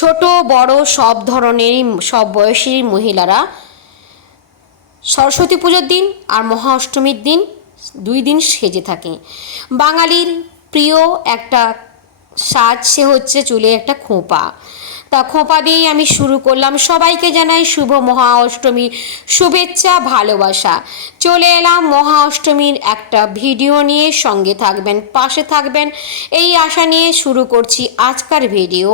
ছোট বড় সব ধরনেরই সব বয়সী মহিলারা সরস্বতী পুজোর দিন আর মহা অষ্টমীর দিন 2 দিন সেজে থাকে। বাঙালির প্রিয় একটা সাজ, সে হচ্ছে চুলে একটা খোঁপা। তা খোঁপা দিয়েই আমি শুরু করলাম। সবাইকে জানাই শুভ মহা অষ্টমীর শুভেচ্ছা, ভালোবাসা। চলে এলাম মহা অষ্টমীর একটা ভিডিও নিয়ে, সঙ্গে থাকবেন, পাশে থাকবেন এই আশা নিয়ে শুরু করছি আজকের ভিডিও।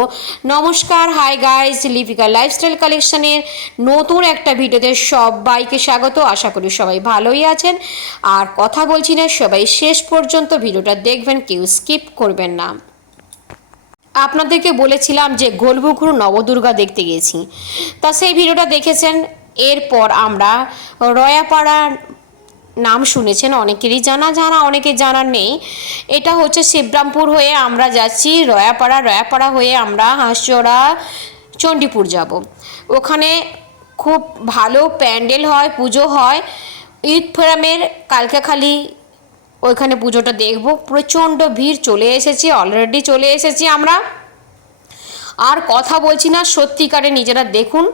নমস্কার, হাই গাইজ, লিপিকা লাইফস্টাইল কালেকশনের নতুন একটা ভিডিওতে সবাইকে স্বাগত। আশা করি সবাই ভালোই আছেন। আর কথা বলছি না, সবাই শেষ পর্যন্ত ভিডিওটা দেখবেন, কেউ স্কিপ করবেন না। আপনাদেরকে বলেছিলাম যে গোলপুকুর নবদুর্গা দেখতে গেছি, তা সেই ভিডিওটা দেখেছেন। এরপর আমরা রয়াপাড়া নাম শুনেছেন, অনেকেরই জানা, অনেকে জানার নেই। এটা হচ্ছে শিবরামপুর হয়ে আমরা যাচ্ছি রয়াপাড়া হয়ে আমরা হাঁসচড়া চণ্ডীপুর যাব। ওখানে খুব ভালো প্যান্ডেল হয়, পুজো হয়। ঈদ ফোরামের কালকাখালি ওইখানে পুজোটা দেখব। প্রচণ্ড ভিড়, অলরেডি চলে এসেছি আমরা। আর কথা বলছি না, সত্যিকারে নিজেরা দেখুন।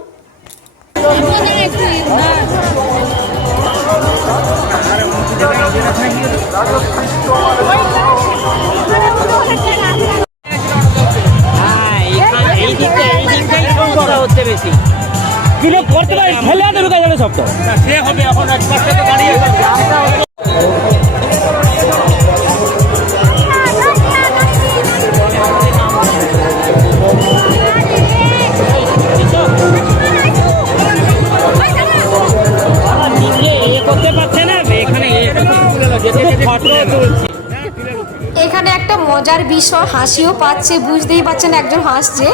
এখানে একটা মজার বিষয়, হাসিও পাচ্ছে, বুঝতেই পারছেন একজন হাসছে।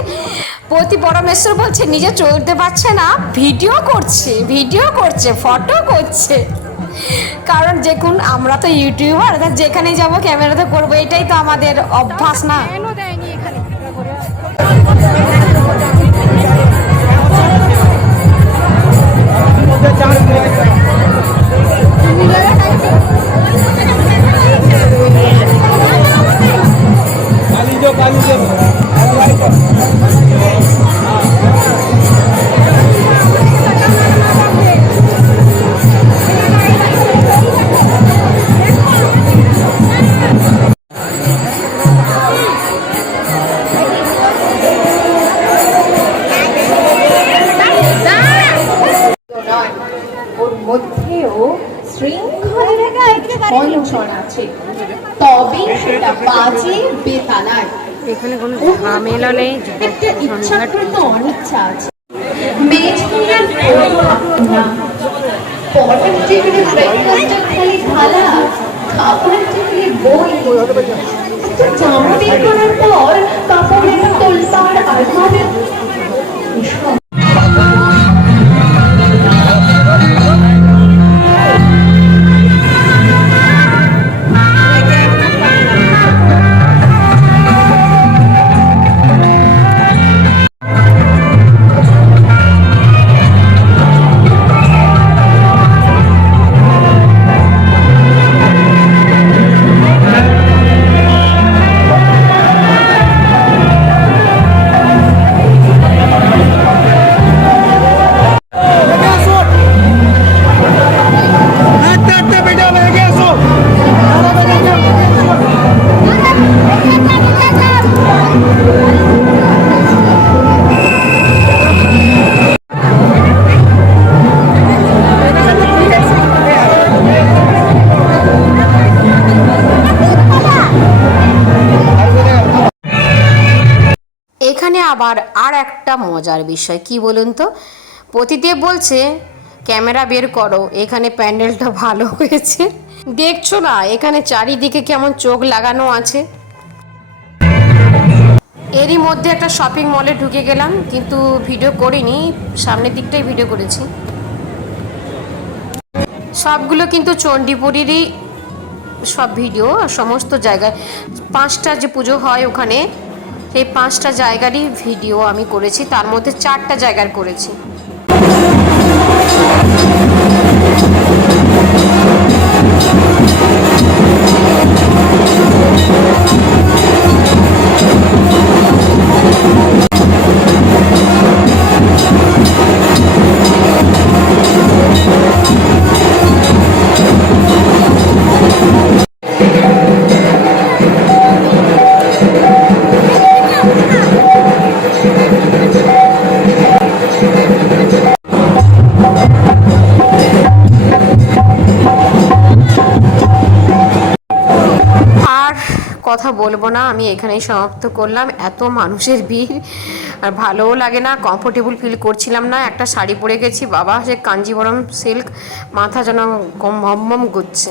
প্রতি পরমেশ্বর বলছে নিজে চলতে পারছে না, ভিডিও করছে, ফটো করছে। কারণ দেখুন, আমরা তো ইউটিউবার, যেখানে যাব ক্যামেরাতে করবো, এটাই তো আমাদের অভ্যাস না। ওর মধ্যেও শৃঙ্খলের অনশন আছে, তবে সেটা বাজে বেতালায়। এখানে কোনো ঝামেলা নেই, একটা ইচ্ছাকৃত অনিচ্ছা আছে। পরের টেবিলে ব্রেকফাস্টের খালি ঢালা, খাবারের টেবিলে বই। একটা জামা বের করার পর কাপড়ের তোলপাড় আর ভাবে এখানে আবার আর একটা মজার বিষয় কি বলুন তো, প্রতিদেব বলছে ক্যামেরা বের করো, এখানে প্যান্ডেলটা ভালো হয়েছে। দেখছো না এখানে চারিদিকে কেমন চোখ লাগানো আছে। এরই মধ্যে একটা শপিং মলে ঢুকে গেলাম, কিন্তু ভিডিও করিনি, সামনের দিকটাই ভিডিও করেছি। সবগুলো কিন্তু চণ্ডীপুরেরই সব ভিডিও, সমস্ত জায়গায় 5টা যে পুজো হয় ওখানে, সেই 5টা জায়গারই ভিডিও আমি করেছি, তার মধ্যে 4টা জায়গার করেছি। কথা বলবো না, আমি এখানেই সমাপ্ত করলাম। এত মানুষের ভিড় আর ভালোও লাগে না, কমফোর্টেবল ফিল করছিলাম না। একটা শাড়ি পরে গেছি, বাবা সে কাঞ্জিবরম সিল্ক, মাথা যেন ভম ভম করছে।